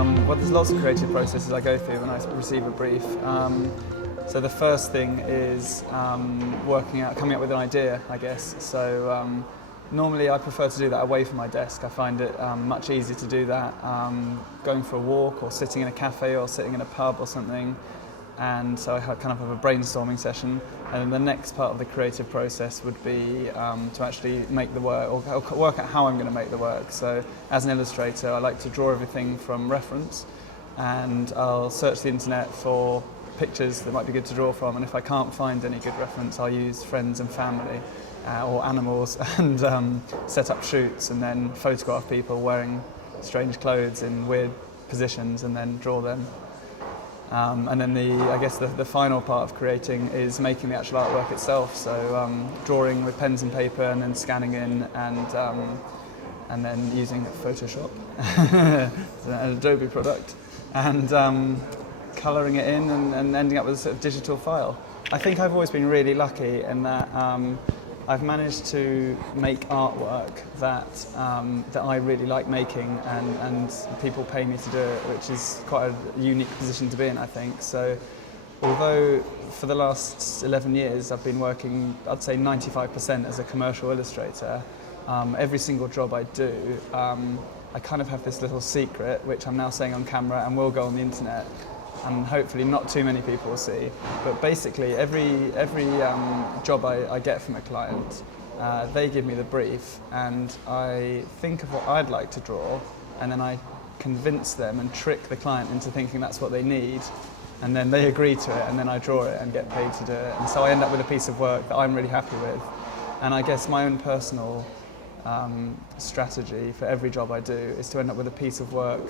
Well, there's lots of creative processes I go through when I receive a brief. So the first thing is coming up with an idea, I guess. So normally I prefer to do that away from my desk. I find it much easier to do that going for a walk or sitting in a cafe or sitting in a pub or something. And so I kind of have a brainstorming session, and then the next part of the creative process would be to actually make the work, or work out how I'm going to make the work. So as an illustrator, I like to draw everything from reference, and I'll search the internet for pictures that might be good to draw from, and if I can't find any good reference, I'll use friends and family or animals and set up shoots and then photograph people wearing strange clothes in weird positions and then draw them. And then I guess the final part of creating is making the actual artwork itself. So drawing with pens and paper and then scanning in and then using Photoshop, an Adobe product, and colouring it in and ending up with a sort of digital file. I think I've always been really lucky in that I've managed to make artwork that I really like making, and people pay me to do it, which is quite a unique position to be in, I think. So although for the last 11 years I've been working, I'd say 95% as a commercial illustrator, every single job I do, I kind of have this little secret, which I'm now saying on camera and will go on the internet, and hopefully not too many people will see. But basically every job I get from a client, they give me the brief and I think of what I'd like to draw, and then I convince them and trick the client into thinking that's what they need, and then they agree to it, and then I draw it and get paid to do it. And so I end up with a piece of work that I'm really happy with. And I guess my own personal strategy for every job I do is to end up with a piece of work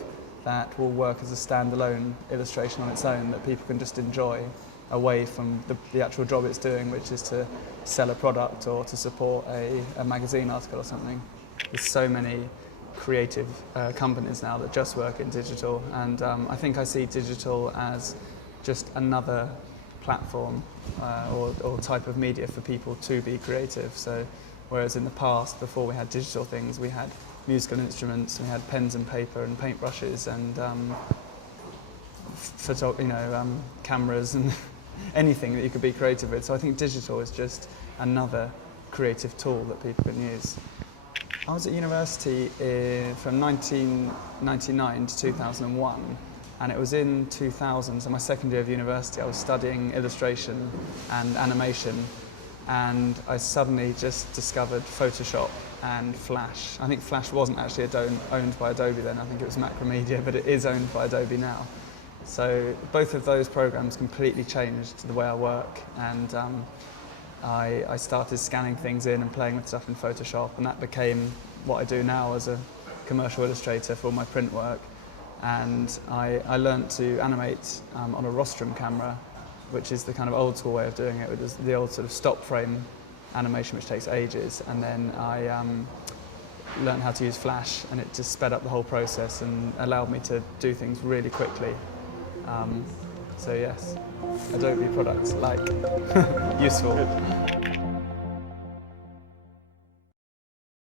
that will work as a standalone illustration on its own, that people can just enjoy away from the actual job it's doing, which is to sell a product or to support a magazine article or something. There's so many creative companies now that just work in digital, and I think I see digital as just another platform or type of media for people to be creative. So whereas in the past, before we had digital things, we had musical instruments, we had pens and paper and paintbrushes and cameras and anything that you could be creative with. So I think digital is just another creative tool that people can use. I was at university from 1999 to 2001, and it was in 2000, so my second year of university, I was studying illustration and animation, and I suddenly just discovered Photoshop and Flash. I think Flash wasn't actually owned by Adobe then, I think it was Macromedia, but it is owned by Adobe now. So both of those programs completely changed the way I work, and I started scanning things in and playing with stuff in Photoshop, and that became what I do now as a commercial illustrator for all my print work. And I learned to animate on a rostrum camera, which is the kind of old school way of doing it, which is the old sort of stop frame animation, which takes ages. And then I learned how to use Flash, and it just sped up the whole process and allowed me to do things really quickly. So yes, Adobe products, like, useful.